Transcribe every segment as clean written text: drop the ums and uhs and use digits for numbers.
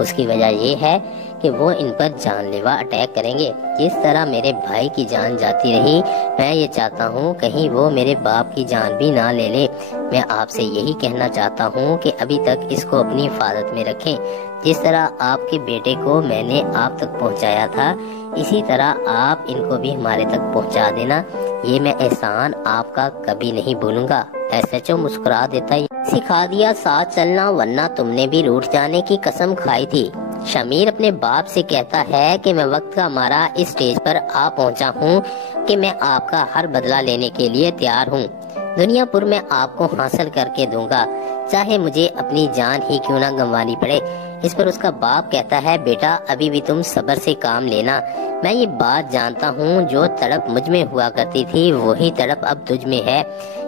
اس کی وجہ یہ ہے کہ وہ ان پر جان لیوا اٹیک کریں گے۔ جس طرح میرے بھائی کی جان جاتی رہی، میں یہ چاہتا ہوں کہیں وہ میرے باپ کی جان بھی نہ لے لے۔ میں آپ سے یہی کہنا چاہتا ہوں کہ ابھی تک اس کو اپنی حفاظت میں رکھیں۔ جس طرح آپ کے بیٹے کو میں نے آپ تک پہنچایا تھا، اسی طرح آپ ان کو بھی ہمارے تک پہنچا دینا۔ یہ میں احسان آپ کا کبھی نہیں بھولوں گا۔ SHO مسکرا دیتا ہے، سکھا دیا ساتھ چلنا ورنہ تم نے بھی روٹھ جانے کی قسم کھائی تھی۔ شمیر اپنے باپ سے کہتا ہے کہ میں وقت کا مارا اس سٹیج پر آ پہنچا ہوں کہ میں آپ کا ہر بدلہ لینے کے لیے تیار ہوں۔ دنیا پر میں آپ کو حاصل کر کے دوں گا، چاہے مجھے اپنی جان ہی کیوں نہ گنوانی پڑے۔ اس پر اس کا باپ کہتا ہے، بیٹا ابھی بھی تم صبر سے کام لینا۔ میں یہ بات جانتا ہوں، جو تڑپ مجھ میں ہوا کرتی تھی وہی تڑپ اب تجھ میں ہے۔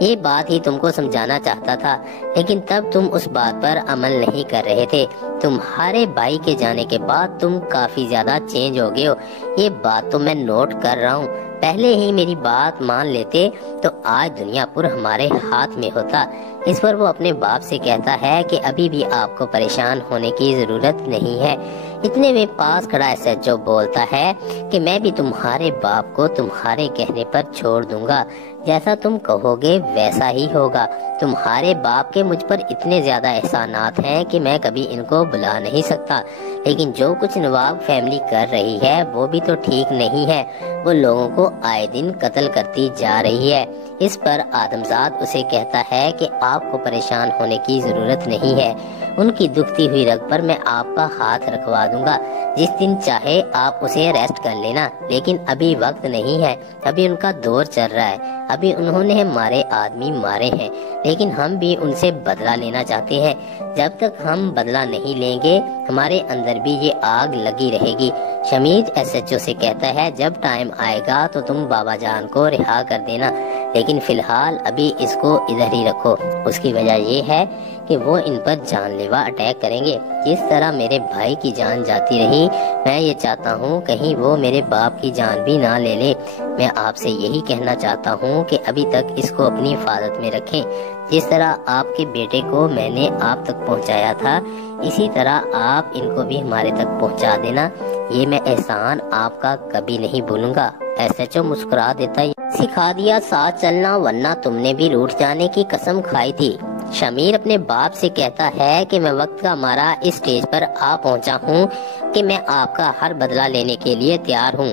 یہ بات ہی تم کو سمجھانا چاہتا تھا، لیکن تب تم اس بات پر عمل نہیں کر رہے تھے۔ تمہارے بھائی کے جانے کے بعد تم کافی زیادہ چینج ہو گئے ہو، یہ بات تو میں نوٹ کر رہا ہوں۔ پہلے ہی میری بات مان لیتے تو آج دنیا پر ہمارے ہاتھ میں ہوتا۔ اس پر وہ اپنے باپ سے کہتا ہے کہ ابھی بھی آپ کو پریشان ہونے کی ضرورت نہیں ہے۔ اتنے میں پاس کھڑا SHO بولتا ہے کہ میں بھی تمہارے باپ کو تمہارے کہنے پر چھوڑ دوں گا، جیسا تم کہو گے ویسا ہی ہوگا۔ تمہارے باپ کے مجھ پر اتنے زیادہ احسانات ہیں کہ میں کبھی ان کو بلا نہیں سکتا، لیکن جو کچھ نواب فیملی کر رہی ہے وہ بھی تو ٹھیک نہیں ہے۔ وہ لوگوں کو آئے دن قتل کرتی جا رہی ہے۔ اس پر آدمزاد اسے کہتا ہے کہ آپ کو پریشان ہونے کی ضرورت نہیں ہے، ان کی دکھتی ہوئی رگ پر میں آپ کا ہاتھ رکھوا دوں گا، جس دن چاہے آپ اسے ریسٹ کر لینا، لیکن ابھی وقت نہیں ہے، ابھی ان کا دور چل رہا ہے۔ ابھی انہوں نے ہمارے آدمی مارے ہیں، لیکن ہم بھی ان سے بدلہ لینا چاہتے ہیں۔ جب تک ہم بدلہ نہیں لیں گے ہمارے اندر بھی یہ آگ لگی رہے گی۔ شمید SHO سے کہتا ہے، جب ٹائم آئے گا تو تم بابا جان کو رہا کر دینا، لیکن فی الحال ابھی اس کو ادھر ہی رکھو۔ اس کی وجہ یہ ہے کہ وہ ان پر جان لیوا اٹیک کریں گے۔ جس طرح میرے بھائی کی جان جاتی رہی، میں یہ چاہتا ہوں کہیں وہ میرے باپ کی جان بھی نہ لے لے۔ میں آپ سے یہی کہنا چاہتا ہوں کہ ابھی تک اس کو اپنی حفاظت میں رکھیں۔ جس طرح آپ کے بیٹے کو میں نے آپ تک پہنچایا تھا، اسی طرح آپ ان کو بھی ہمارے تک پہنچا دینا۔ یہ میں احسان آپ کا کبھی نہیں بھولوں گا۔ SHO مسکرا دیتا ہے، سکھا دیا ساتھ چلنا ورنہ تم نے بھی روٹھ جانے کی قسم کھائی تھی۔ شمیر اپنے باپ سے کہتا ہے کہ میں وقت کا مارا اس سٹیج پر آ پہنچا ہوں کہ میں آپ کا ہر بدلہ لینے کے لیے تیار ہوں۔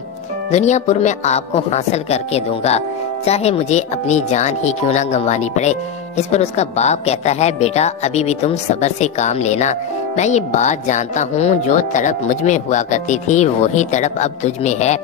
دنیا پر میں آپ کو حاصل کر کے دوں گا، چاہے مجھے اپنی جان ہی کیوں نہ گنوانی پڑے۔ اس پر اس کا باپ کہتا ہے، بیٹا ابھی بھی تم صبر سے کام لینا۔ میں یہ بات جانتا ہوں، جو تڑپ مجھ میں ہوا کرتی تھی وہی تڑپ اب تجھ میں ہے۔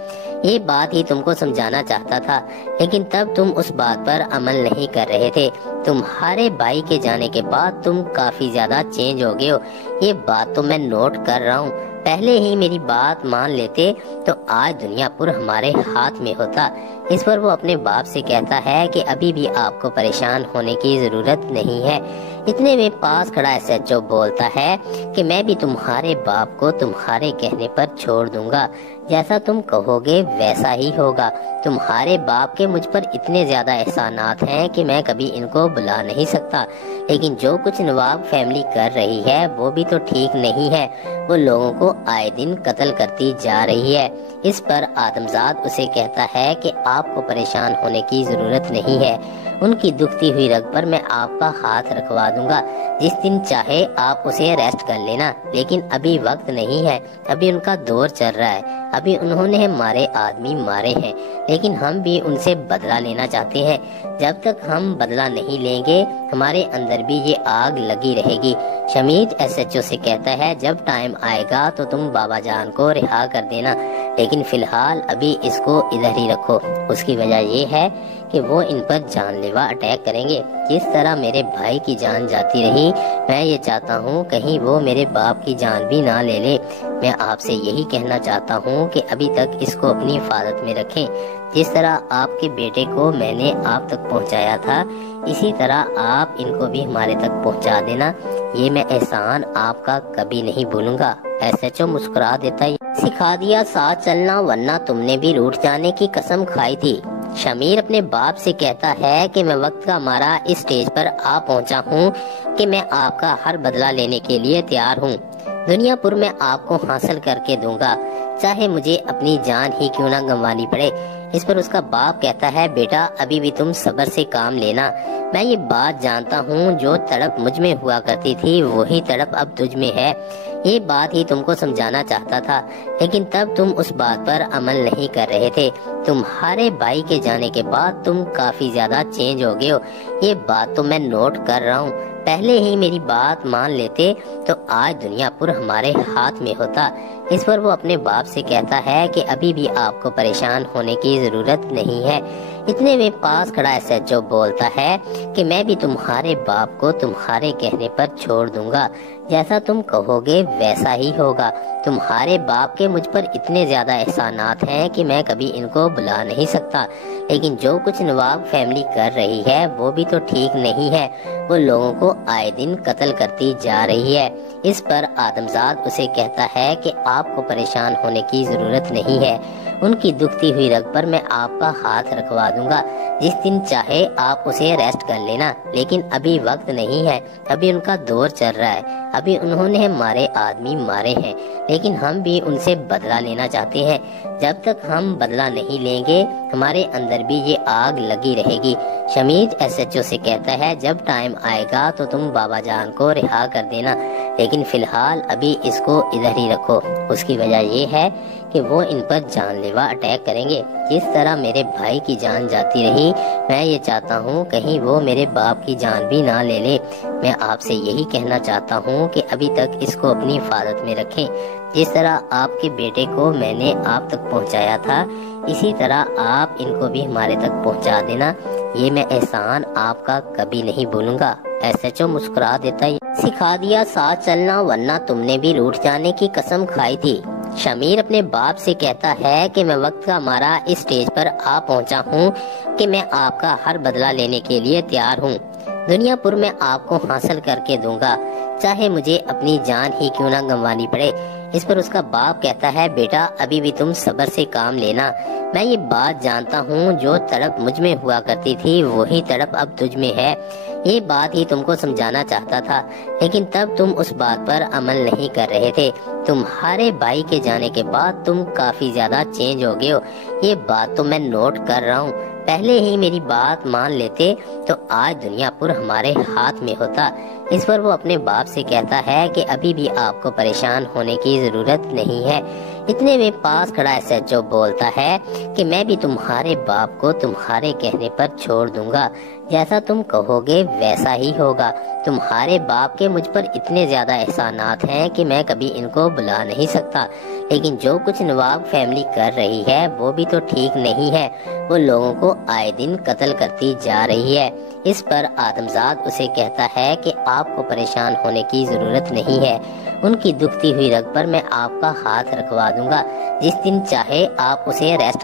یہ بات ہی تم کو سمجھانا چاہتا تھا، لیکن تب تم اس بات پر عمل نہیں کر رہے تھے۔ تمہارے بھائی کے جانے کے بعد تم کافی زیادہ چینج ہو گئے ہو، یہ بات تو میں نوٹ کر رہا ہوں۔ پہلے ہی میری بات مان لیتے تو آج دنیا پر ہمارے ہاتھ میں ہوتا۔ اس پر وہ اپنے باپ سے کہتا ہے کہ ابھی بھی آپ کو پریشان ہونے کی ضرورت نہیں ہے۔ اتنے میں پاس کھڑا SHO بولتا ہے کہ میں بھی تمہارے باپ کو تمہارے کہنے پر چھوڑ دوں گا، جیسا تم کہو گے ویسا ہی ہوگا۔ تمہارے باپ کے مجھ پر اتنے زیادہ احسانات ہیں کہ میں کبھی ان کو بلا نہیں سکتا، لیکن جو کچھ نواب فیملی کر رہی ہے وہ بھی تو ٹھیک نہیں ہے۔ وہ لوگوں کو آئے دن قتل کرتی جا رہی ہے۔ اس پر آدمزاد اسے کہتا ہے کہ آپ کو پریشان ہونے کی ضرورت نہیں ہے، ان کی دکھتی ہوئی رگ پر میں آپ کا ہاتھ رکھوا دوں گا، جس دن چاہے آپ اسے ریسٹ کر لینا، لیکن ابھی وقت نہیں ہے، ابھی ان کا دور چل رہا ہے۔ ابھی انہوں نے ہمارے آدمی مارے ہیں، لیکن ہم بھی ان سے بدلہ لینا چاہتے ہیں۔ جب تک ہم بدلہ نہیں لیں گے ہمارے اندر بھی یہ آگ لگی رہے گی۔ شمید SHO سے کہتا ہے، جب ٹائم آئے گا تو تم بابا جان کو رہا کر دینا، لیکن فی الحال ابھی اس کو ادھر ہی رکھو۔ اس کی وجہ یہ ہے کہ وہ ان پر جان لیوا اٹیک کریں گے۔ جس طرح میرے بھائی کی جان جاتی رہی، میں یہ چاہتا ہوں کہیں وہ میرے باپ کی جان بھی نہ لے لے۔ میں آپ سے یہی کہنا چاہتا ہوں کہ ابھی تک اس کو اپنی حفاظت میں رکھیں۔ جس طرح آپ کے بیٹے کو میں نے آپ تک پہنچایا تھا، اسی طرح آپ ان کو بھی ہمارے تک پہنچا دینا۔ یہ میں احسان آپ کا کبھی نہیں بھولوں گا۔ SHO مسکرا دیتا ہے، سکھا دیا ساتھ چلنا ورنہ تم نے بھی روٹھ جانے کی قسم کھائی تھی۔ شمیر اپنے باپ سے کہتا ہے کہ میں وقت کا مارا اس سٹیج پر آ پہنچا ہوں کہ میں آپ کا ہر بدلہ لینے کے لیے تیار ہوں۔ دنیا پر میں آپ کو حاصل کر کے دوں گا، چاہے مجھے اپنی جان ہی کیوں نہ گنوانی پڑے۔ اس پر اس کا باپ کہتا ہے بیٹا ابھی بھی تم صبر سے کام لینا، میں یہ بات جانتا ہوں جو تڑپ مجھ میں ہوا کرتی تھی وہی تڑپ اب تجھ میں ہے، یہ بات ہی تم کو سمجھانا چاہتا تھا، لیکن تب تم اس بات پر عمل نہیں کر رہے تھے۔ تمہارے بھائی کے جانے کے بعد تم کافی زیادہ چینج ہو گئے ہو، یہ بات تو میں نوٹ کر رہا ہوں، پہلے ہی میری بات مان لیتے تو آج دنیا پور ہمارے ہاتھ میں ہوتا۔ اس پر وہ اپنے باپ سے کہتا ہے کہ ابھی بھی آپ کو پریشان ہونے کی ضرورت نہیں ہے۔ اتنے میں پاس کھڑا SHO بولتا ہے کہ میں بھی تمہارے باپ کو تمہارے کہنے پر چھوڑ دوں گا، جیسا تم کہو گے ویسا ہی ہوگا۔ تمہارے باپ کے مجھ پر اتنے زیادہ احسانات ہیں کہ میں کبھی ان کو بھلا نہیں سکتا، لیکن جو کچھ نواب فیملی کر رہی ہے وہ بھی تو ٹھیک نہیں ہے، وہ لوگوں کو آئے دن قتل کرتی جا رہی ہے۔ اس پر آدمزاد اسے کہتا ہے کہ آپ کو پریشان ہونے کی ضرورت نہیں ہے، ان کی دکھتی ہوئی رگ پر میں آپ کا ہاتھ رکھوا دوں گا، جس دن چاہے آپ اسے ریسٹ کر لینا، لیکن ابھی وقت نہیں ہے، ابھی ان کا دور چل رہا ہے، ابھی انہوں نے ہمارے آدمی مارے ہیں، لیکن ہم بھی ان سے بدلہ لینا چاہتے ہیں، جب تک ہم بدلہ نہیں لیں گے ہمارے اندر بھی یہ آگ لگی رہے گی۔ شمید SHO سے کہتا ہے جب ٹائم آئے گا تو تم بابا جان کو رہا کر دینا، لیکن فی الحال ابھی اس کو ادھر ہی رکھو۔ اس کی وجہ یہ ہے کہ وہ ان پر جان لیوا اٹیک کریں گے، جس طرح میرے بھائی کی جان جاتی رہی میں یہ چاہتا ہوں کہیں وہ میرے باپ کی جان بھی نہ لے لے۔ میں آپ سے یہی کہنا چاہتا ہوں کہ ابھی تک اس کو اپنی حفاظت میں رکھیں، جس طرح آپ کے بیٹے کو میں نے آپ تک پہنچایا تھا اسی طرح آپ ان کو بھی ہمارے تک پہنچا دینا، یہ میں احسان آپ کا کبھی نہیں بھولوں گا۔ SHO مسکرا دیتا ہے سکھا دیا ساتھ چلنا ورنہ تم نے بھی روٹھ جانے کی قسم کھائی تھی۔ شمیر اپنے باپ سے کہتا ہے کہ میں وقت کا مارا اس سٹیج پر آ پہنچا ہوں کہ میں آپ کا ہر بدلہ لینے کے لیے تیار ہوں، دنیا پر میں آپ کو حاصل کر کے دوں گا، چاہے مجھے اپنی جان ہی کیوں نہ گنوانی پڑے۔ اس پر اس کا باپ کہتا ہے بیٹا ابھی بھی تم صبر سے کام لینا، میں یہ بات جانتا ہوں جو تڑپ مجھ میں ہوا کرتی تھی وہی تڑپ اب تجھ میں ہے، یہ بات ہی تم کو سمجھانا چاہتا تھا، لیکن تب تم اس بات پر عمل نہیں کر رہے تھے۔ تمہارے بھائی کے جانے کے بعد تم کافی زیادہ چینج ہو گئے ہو، یہ بات تو میں نوٹ کر رہا ہوں، پہلے ہی میری بات مان لیتے تو آج دنیا پور ہمارے ہاتھ میں ہوتا۔ اس پر وہ اپنے باپ سے کہتا ہے کہ ابھی بھی آپ کو پریشان ہونے کی ضرورت نہیں ہے۔ اتنے میں پاس کھڑا SHO بولتا ہے کہ میں بھی تمہارے باپ کو تمہارے کہنے پر چھوڑ دوں گا، جیسا تم کہو گے ویسا ہی ہوگا۔ تمہارے باپ کے مجھ پر اتنے زیادہ احسانات ہیں کہ میں کبھی ان کو بھلا نہیں سکتا، لیکن جو کچھ نواب فیملی کر رہی ہے وہ بھی تو ٹھیک نہیں ہے، وہ لوگوں کو آئے دن قتل کرتی جا رہی ہے۔ اس پر آدمزاد اسے کہتا ہے کہ آپ کو پریشان ہونے کی ضرورت نہیں ہے، ان کی دکھتی ہوئی رگ پر میں آپ کا ہاتھ رکھوا دوں گا، جس دن چاہے آپ اسے ریسٹ